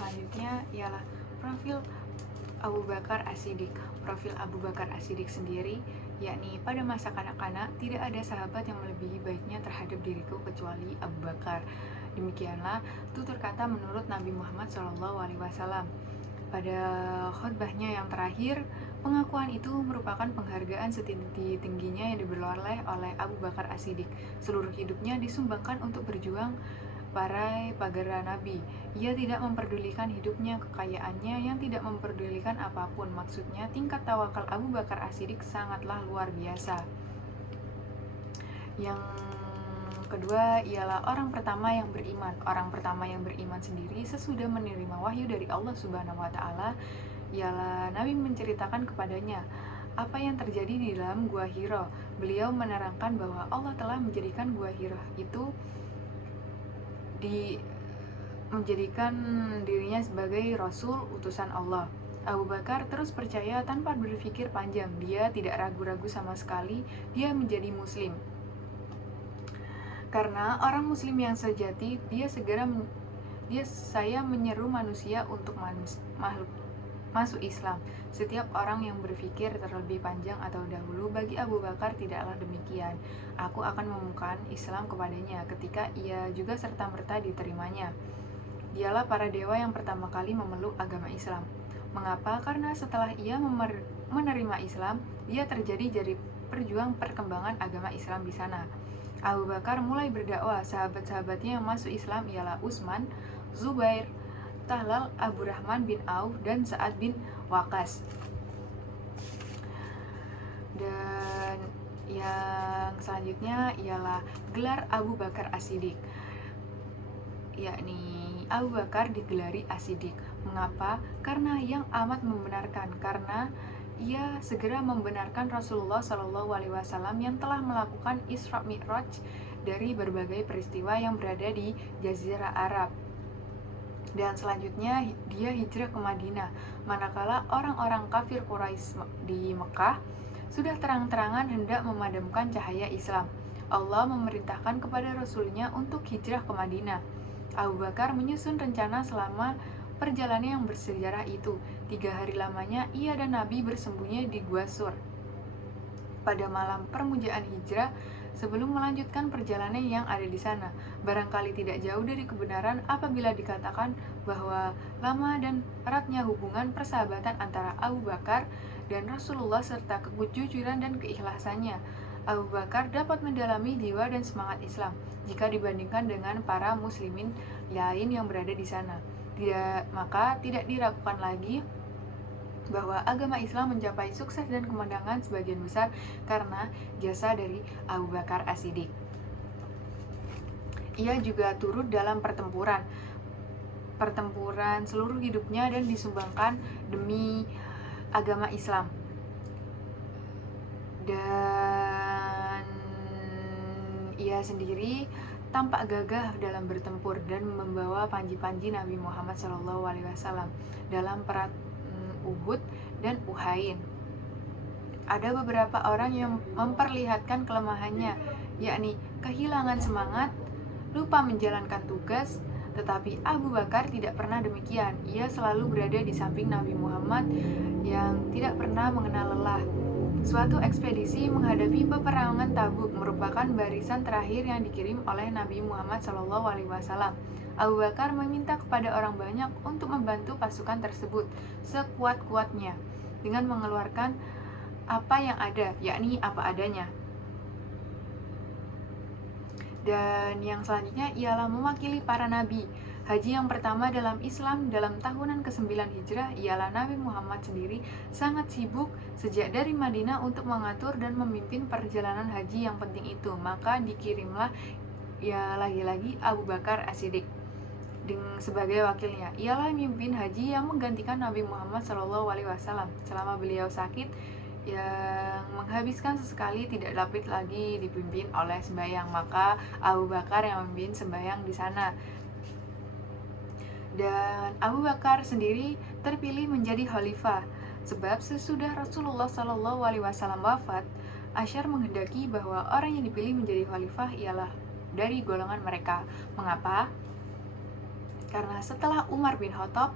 selanjutnya ialah profil Abu Bakar As-Siddiq. Profil Abu Bakar As-Siddiq sendiri, yakni pada masa kanak-kanak tidak ada sahabat yang melebihi baiknya terhadap diriku kecuali Abu Bakar. Demikianlah tutur kata menurut Nabi Muhammad SAW. Pada khutbahnya yang terakhir, pengakuan itu merupakan penghargaan setinggi-tingginya yang diperoleh oleh Abu Bakar As-Siddiq. Seluruh hidupnya disumbangkan untuk berjuang para pagar Nabi. Ia tidak memperdulikan hidupnya, kekayaannya yang tidak memperdulikan apapun. Maksudnya, tingkat tawakal Abu Bakar As-Siddiq sangatlah luar biasa. Yang kedua ialah orang pertama yang beriman. Orang pertama yang beriman sendiri sesudah menerima wahyu dari Allah Subhanahu wa taala ialah Nabi menceritakan kepadanya apa yang terjadi di dalam Gua Hira. Beliau menerangkan bahwa Allah telah menjadikan Gua Hira itu menjadikan dirinya sebagai Rasul utusan Allah. Abu Bakar terus percaya tanpa berpikir panjang. Dia tidak ragu-ragu sama sekali, dia menjadi muslim. Karena orang muslim yang sejati, saya menyeru manusia untuk masuk Islam. Setiap orang yang berpikir terlebih panjang atau dahulu, bagi Abu Bakar tidaklah demikian. Aku akan membukakan Islam kepadanya ketika ia juga serta-merta diterimanya. Dialah para dewa yang pertama kali memeluk agama Islam. Mengapa? Karena setelah ia menerima Islam, dia jadi perjuang perkembangan agama Islam di sana. Abu Bakar mulai berdakwah. Sahabat-sahabatnya yang masuk Islam ialah Utsman, Zubair, Talal, Abu Rahman bin Auf, dan Sa'ad bin Waqqas. Dan yang selanjutnya ialah gelar Abu Bakar As-Siddiq, yakni Abu Bakar digelari As-Siddiq. Mengapa? Karena yang amat membenarkan, karena ia segera membenarkan Rasulullah SAW yang telah melakukan Isra Mi'raj dari berbagai peristiwa yang berada di Jazirah Arab. Dan selanjutnya dia hijrah ke Madinah, manakala orang-orang kafir Quraisy di Mekah sudah terang-terangan hendak memadamkan cahaya Islam. Allah memerintahkan kepada Rasulnya untuk hijrah ke Madinah. Abu Bakar menyusun rencana selama perjalanan yang bersejarah itu. 3 hari lamanya ia dan Nabi bersembunyi di Gua Sur. Pada malam permujaan hijrah, sebelum melanjutkan perjalanan yang ada di sana, barangkali tidak jauh dari kebenaran apabila dikatakan bahwa lama dan eratnya hubungan persahabatan antara Abu Bakar dan Rasulullah serta kejujuran dan keikhlasannya. Abu Bakar dapat mendalami jiwa dan semangat Islam jika dibandingkan dengan para muslimin lain yang berada di sana. Maka tidak diragukan lagi bahwa agama Islam mencapai sukses dan kemenangan sebagian besar karena jasa dari Abu Bakar As-Siddiq. Ia juga turut dalam pertempuran seluruh hidupnya dan disumbangkan demi agama Islam. Dan ia sendiri tampak gagah dalam bertempur dan membawa panji-panji Nabi Muhammad SAW dalam perang Uhud dan Uhain. Ada beberapa orang yang memperlihatkan kelemahannya, yakni kehilangan semangat, lupa menjalankan tugas, tetapi Abu Bakar tidak pernah demikian. Ia selalu berada di samping Nabi Muhammad yang tidak pernah mengenal lelah. Suatu ekspedisi menghadapi peperangan Tabuk merupakan barisan terakhir yang dikirim oleh Nabi Muhammad SAW. Abu Bakar meminta kepada orang banyak untuk membantu pasukan tersebut sekuat-kuatnya dengan mengeluarkan apa yang ada, yakni apa adanya. Dan yang selanjutnya ialah mewakili para nabi. Haji yang pertama dalam Islam dalam tahunan ke-9 Hijrah ialah Nabi Muhammad sendiri sangat sibuk sejak dari Madinah untuk mengatur dan memimpin perjalanan haji yang penting itu. Maka dikirimlah lagi-lagi Abu Bakar As-Siddiq sebagai wakilnya. Ialah mimpin haji yang menggantikan Nabi Muhammad SAW selama beliau sakit yang menghabiskan sesekali tidak dapat lagi dipimpin oleh sembahyang, maka Abu Bakar yang memimpin sembahyang di sana. Dan Abu Bakar sendiri terpilih menjadi khalifah sebab sesudah Rasulullah SAW wafat, Asyar menghendaki bahwa orang yang dipilih menjadi khalifah ialah dari golongan mereka. Mengapa? Karena setelah Umar bin Khattab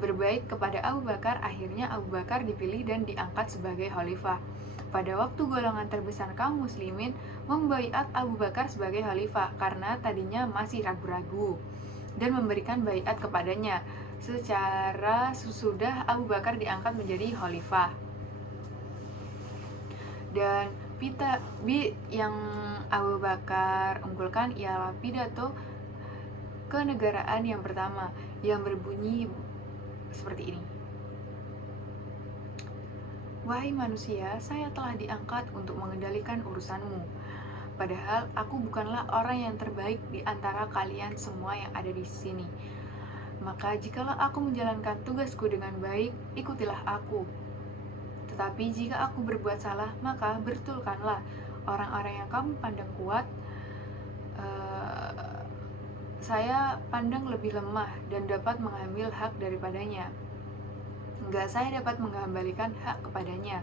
berbait kepada Abu Bakar, akhirnya Abu Bakar dipilih dan diangkat sebagai khalifah. Pada waktu golongan terbesar kaum muslimin membaiat Abu Bakar sebagai khalifah karena tadinya masih ragu-ragu dan memberikan baiat kepadanya secara sesudah Abu Bakar diangkat menjadi khalifah. Dan yang Abu Bakar unggulkan ialah pidato kenegaraan yang pertama yang berbunyi seperti ini. Wahai manusia, saya telah diangkat untuk mengendalikan urusanmu. Padahal aku bukanlah orang yang terbaik di antara kalian semua yang ada di sini. Maka jikalau aku menjalankan tugasku dengan baik, ikutilah aku. Tetapi jika aku berbuat salah, maka betulkanlah orang-orang yang kamu pandang kuat, saya pandang lebih lemah dan dapat mengambil hak daripadanya. Enggak, saya dapat mengembalikan hak kepadanya.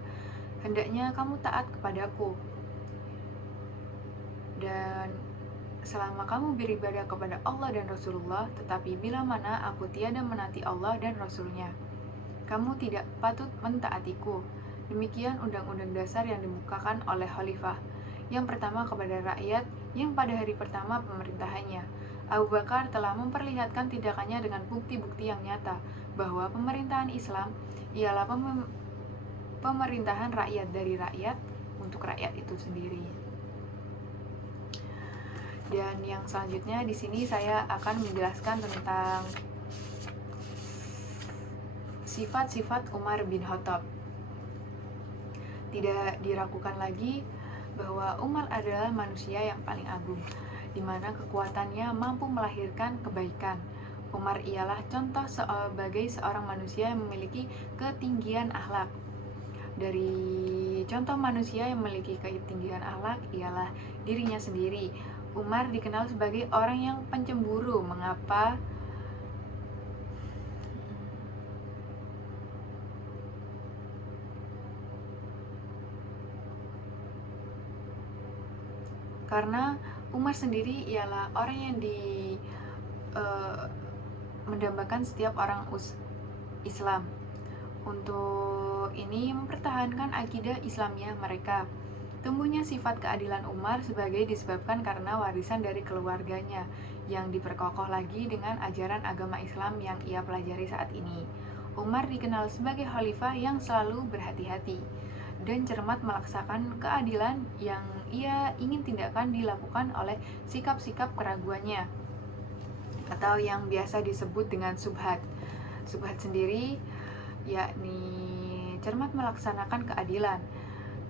Hendaknya kamu taat kepadaku. Dan selama kamu beribadah kepada Allah dan Rasulullah, tetapi bila mana aku tiada menaati Allah dan Rasulnya, kamu tidak patut mentaatiku. Demikian undang-undang dasar yang dimukakan oleh khalifah. Yang pertama kepada rakyat, yang pada hari pertama pemerintahannya. Abu Bakar telah memperlihatkan tindakannya dengan bukti-bukti yang nyata bahwa pemerintahan Islam ialah pemerintahan rakyat dari rakyat untuk rakyat itu sendiri. Dan yang selanjutnya di sini saya akan menjelaskan tentang sifat-sifat Umar bin Khattab. Tidak diragukan lagi bahwa Umar adalah manusia yang paling agung, di mana kekuatannya mampu melahirkan kebaikan. Umar ialah contoh sebagai seorang manusia yang memiliki ketinggian akhlak. Dari contoh manusia yang memiliki ketinggian akhlak ialah dirinya sendiri. Umar dikenal sebagai orang yang pencemburu. Mengapa? Karena Umar sendiri ialah orang yang mendambakan setiap orang Islam untuk ini mempertahankan akidah Islamnya mereka. Tumbuhnya sifat keadilan Umar sebagai disebabkan karena warisan dari keluarganya yang diperkokoh lagi dengan ajaran agama Islam yang ia pelajari saat ini. Umar dikenal sebagai khalifah yang selalu berhati-hati dan cermat melaksanakan keadilan yang ia ingin tindakan dilakukan oleh sikap-sikap keraguannya, atau yang biasa disebut dengan subhat. Subhat sendiri yakni cermat melaksanakan keadilan,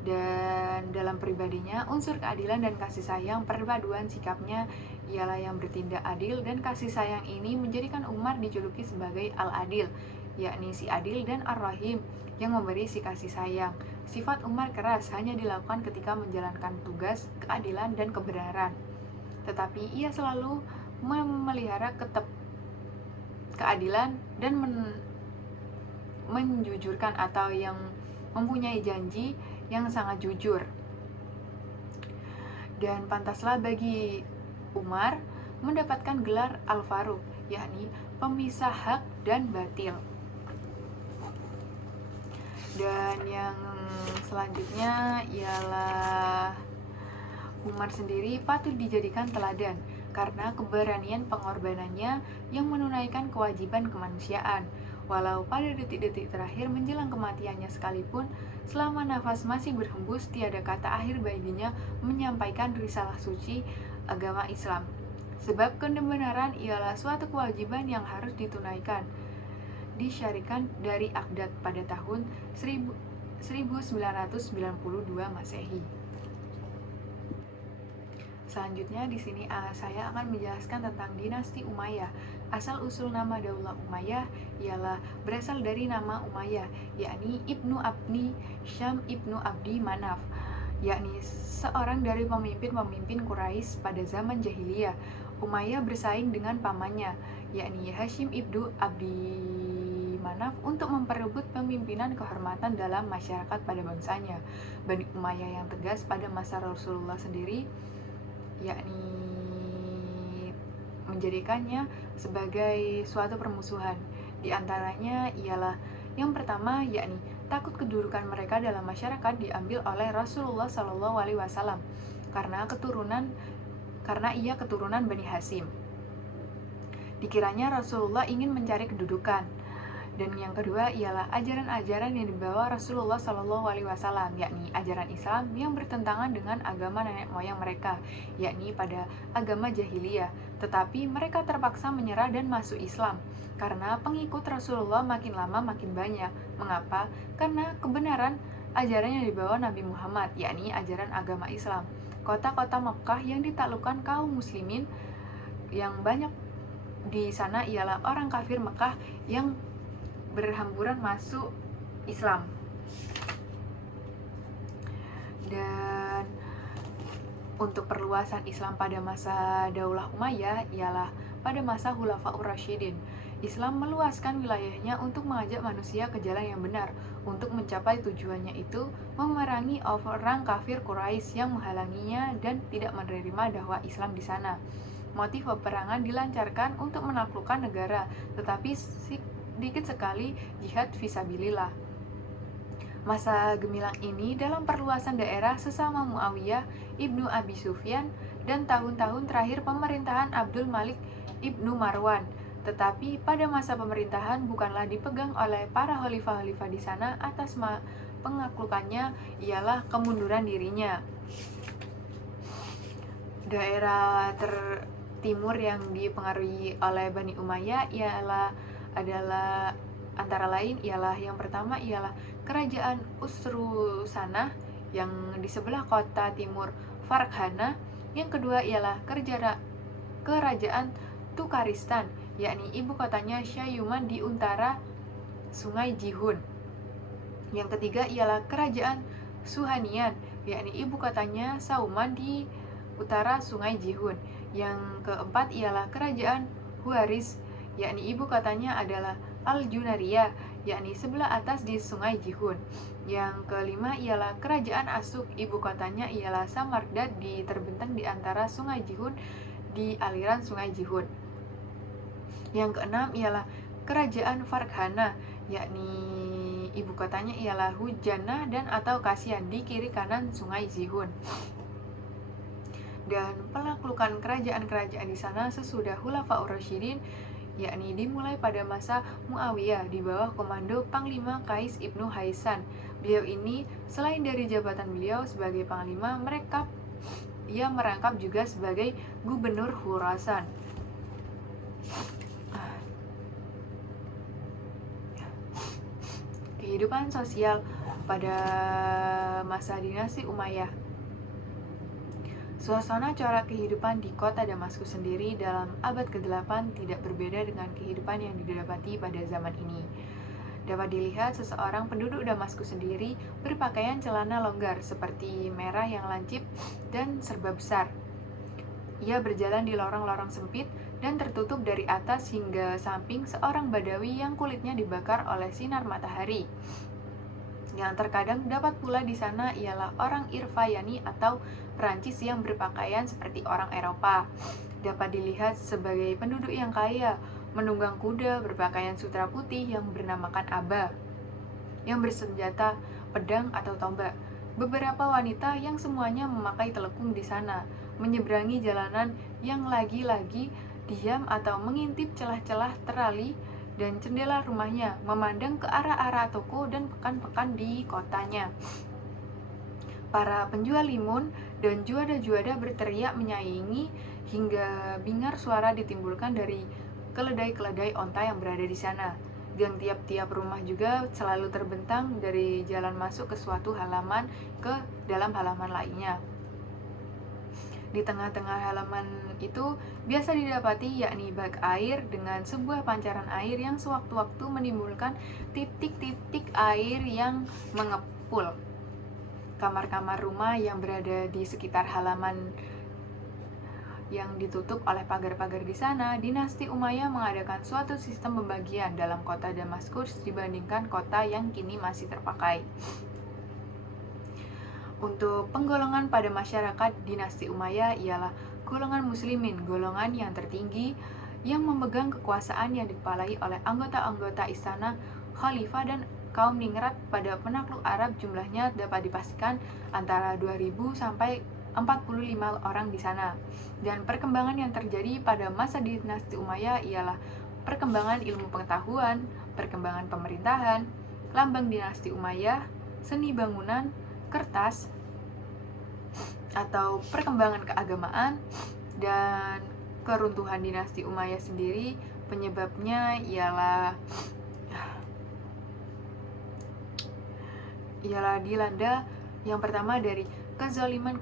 dan dalam pribadinya unsur keadilan dan kasih sayang perpaduan sikapnya ialah yang bertindak adil, dan kasih sayang ini menjadikan Umar dijuluki sebagai Al-Adil, yakni si adil, dan Ar-Rahim yang memberi si kasih sayang. Sifat Umar keras hanya dilakukan ketika menjalankan tugas keadilan dan kebenaran, tetapi ia selalu memelihara keadilan dan menjujurkan atau yang mempunyai janji yang sangat jujur. Dan pantaslah bagi Umar mendapatkan gelar Al-Faruq, yakni pemisah hak dan batil. Dan yang selanjutnya ialah Umar sendiri patut dijadikan teladan karena keberanian pengorbanannya yang menunaikan kewajiban kemanusiaan. Walau pada detik-detik terakhir menjelang kematiannya sekalipun, selama nafas masih berhembus, tiada kata akhir baginya menyampaikan risalah suci agama Islam. Sebab kebenaran ialah suatu kewajiban yang harus ditunaikan. Disyarikan dari Akdat pada tahun 1992 Masehi. Selanjutnya di sini saya akan menjelaskan tentang dinasti Umayyah. Asal usul nama Daulah Umayyah ialah berasal dari nama Umayyah, yakni Ibnu Abni Syam Ibnu Abdi Manaf, yakni seorang dari pemimpin-pemimpin Quraisy pada zaman jahiliyah. Umayyah bersaing dengan pamannya, yakni Hashim Ibnu Abdi Manaf, untuk memperebut pemimpinan kehormatan dalam masyarakat pada bangsanya. Bani Umayyah yang tegas pada masa Rasulullah sendiri, yakni menjadikannya sebagai suatu permusuhan. Di antaranya ialah yang pertama, yakni takut kedudukan mereka dalam masyarakat diambil oleh Rasulullah SAW karena ia keturunan Bani Hasyim. Dikiranya Rasulullah ingin mencari kedudukan. Dan yang kedua ialah ajaran-ajaran yang dibawa Rasulullah SAW, yakni ajaran Islam yang bertentangan dengan agama nenek moyang mereka, yakni pada agama jahiliyah. Tetapi mereka terpaksa menyerah dan masuk Islam karena pengikut Rasulullah makin lama makin banyak. Mengapa? Karena kebenaran ajaran yang dibawa Nabi Muhammad, yakni ajaran agama Islam. Kota-kota Mekah yang ditaklukkan kaum muslimin yang banyak di sana ialah orang kafir Mekah yang berhamburan masuk Islam. Dan untuk perluasan Islam pada masa Daulah Umayyah ialah pada masa Khulafaur Rasyidin. Islam meluaskan wilayahnya untuk mengajak manusia ke jalan yang benar. Untuk mencapai tujuannya itu, memerangi orang kafir Quraisy yang menghalanginya dan tidak menerima dakwah Islam di sana. Motif peperangan dilancarkan untuk menaklukkan negara, tetapi sedikit sekali jihad fisabilillah. Masa gemilang ini dalam perluasan daerah sesama Muawiyah ibnu Abi Sufyan dan tahun-tahun terakhir pemerintahan Abdul Malik ibnu Marwan. Tetapi pada masa pemerintahan bukanlah dipegang oleh para khalifah-khalifah di sana atas pengaklukannya ialah kemunduran dirinya. Daerah timur yang dipengaruhi oleh Bani Umayyah adalah antara lain ialah yang pertama ialah kerajaan Usrusanah yang di sebelah kota timur Farghana. Yang kedua ialah kerajaan Tukaristan, yakni ibu kotanya Syayuman di utara Sungai Jihun. Yang ketiga ialah kerajaan Suhanian, yakni ibu kotanya Sauman di utara Sungai Jihun. Yang keempat ialah kerajaan Huaris, yakni ibu kotanya adalah Al-Junariyah, yakni sebelah atas di Sungai Jihun. Yang kelima ialah kerajaan Asuk, ibu kotanya ialah Samarkand terbentang di antara Sungai Jihun di aliran Sungai Jihun. Yang keenam ialah kerajaan Farghana, yakni ibu kotanya ialah Hujana dan atau Kasian di kiri kanan Sungai Jihun. Dan penaklukan kerajaan-kerajaan di sana sesudah Khulafaur Rasyidin, yakni dimulai pada masa Muawiyah di bawah komando Panglima Qais ibnu Haisan. Beliau ini selain dari jabatan beliau sebagai panglima, ia merangkap juga sebagai gubernur Khurasan. Kehidupan sosial pada masa dinasti Umayyah. Suasana corak kehidupan di kota Damaskus sendiri dalam abad ke-8 tidak berbeda dengan kehidupan yang didapati pada zaman ini. Dapat dilihat seseorang penduduk Damaskus sendiri berpakaian celana longgar seperti merah yang lancip dan serba besar. Ia berjalan di lorong-lorong sempit dan tertutup dari atas hingga samping seorang Badawi yang kulitnya dibakar oleh sinar matahari. Yang terkadang dapat pula di sana ialah orang Irfayani atau Perancis yang berpakaian seperti orang Eropa. Dapat dilihat sebagai penduduk yang kaya, menunggang kuda berpakaian sutra putih yang bernamakan aba, yang bersenjata pedang atau tombak. Beberapa wanita yang semuanya memakai telekung di sana, menyeberangi jalanan yang lagi-lagi diam atau mengintip celah-celah terali dan jendela rumahnya, memandang ke arah-arah toko dan pekan-pekan di kotanya. Para penjual limun dan juada-juada berteriak menyaingi hingga bingar suara ditimbulkan dari keledai-keledai onta yang berada di sana. Dan tiap-tiap rumah juga selalu terbentang dari jalan masuk ke suatu halaman ke dalam halaman lainnya. Di tengah-tengah halaman itu biasa didapati yakni bak air dengan sebuah pancaran air yang sewaktu-waktu menimbulkan titik-titik air yang mengepul. Kamar-kamar rumah yang berada di sekitar halaman yang ditutup oleh pagar-pagar di sana, dinasti Umayyah mengadakan suatu sistem pembagian dalam kota Damaskus dibandingkan kota yang kini masih terpakai. Untuk penggolongan pada masyarakat dinasti Umayyah ialah golongan muslimin, golongan yang tertinggi yang memegang kekuasaan yang dikepalai oleh anggota-anggota istana khalifah dan kaum ningrat. Pada penakluk Arab jumlahnya dapat dipastikan antara 2000 sampai 45 orang di sana. Dan perkembangan yang terjadi pada masa dinasti Umayyah ialah perkembangan ilmu pengetahuan, perkembangan pemerintahan, lambang dinasti Umayyah, seni bangunan, kertas, atau perkembangan keagamaan, dan keruntuhan dinasti Umayyah sendiri penyebabnya ialah dilanda yang pertama dari kezaliman,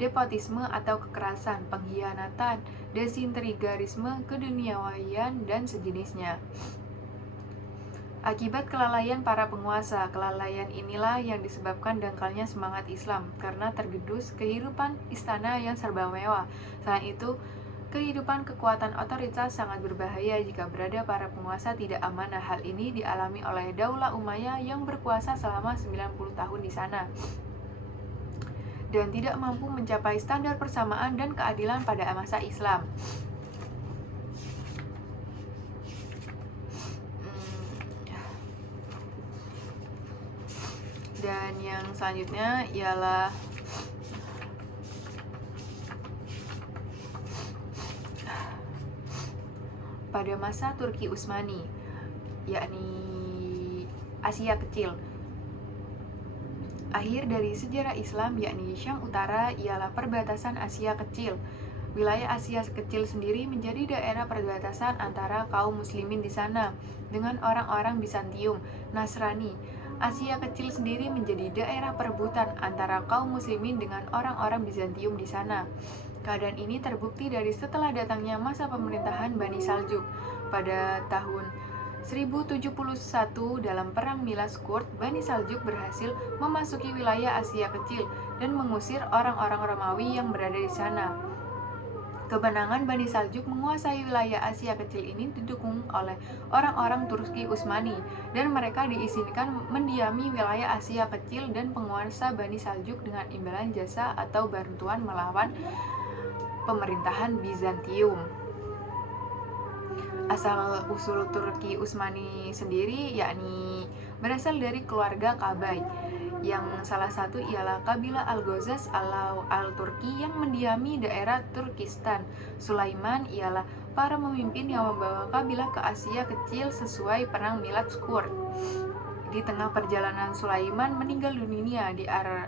nepotisme atau kekerasan, pengkhianatan, desintegralisme, keduniawian, dan sejenisnya. Akibat kelalaian para penguasa, kelalaian inilah yang disebabkan dangkalnya semangat Islam karena tergedus kehidupan istana yang serba mewah. Selain itu, kehidupan kekuatan otoritas sangat berbahaya jika berada para penguasa tidak amanah. Hal ini dialami oleh Daulah Umayyah yang berkuasa selama 90 tahun di sana dan tidak mampu mencapai standar persamaan dan keadilan pada masa Islam. Dan yang selanjutnya ialah pada masa Turki Utsmani, yakni Asia Kecil. Akhir dari sejarah Islam, yakni Syam Utara, ialah perbatasan Asia Kecil. Wilayah Asia Kecil sendiri menjadi daerah perbatasan antara kaum muslimin di sana dengan orang-orang Bizantium, Nasrani. Asia Kecil sendiri menjadi daerah perebutan antara kaum muslimin dengan orang-orang Bizantium di sana. Keadaan ini terbukti dari setelah datangnya masa pemerintahan Bani Saljuk. Pada tahun 1071 dalam perang Milas-Kurt, Bani Saljuk berhasil memasuki wilayah Asia Kecil dan mengusir orang-orang Romawi yang berada di sana. Kemenangan Bani Saljuk menguasai wilayah Asia Kecil ini didukung oleh orang-orang Turki Utsmani, dan mereka diizinkan mendiami wilayah Asia Kecil, dan penguasa Bani Saljuk dengan imbalan jasa atau bantuan melawan pemerintahan Bizantium. Asal-usul Turki Utsmani sendiri yakni berasal dari keluarga Kabay, yang salah satu ialah kabilah Al-Ghozas Al-Turki yang mendiami daerah Turkistan. Sulaiman ialah para pemimpin yang membawa kabilah ke Asia Kecil sesuai perang Milas-Kurt. Di tengah perjalanan Sulaiman meninggal dunia di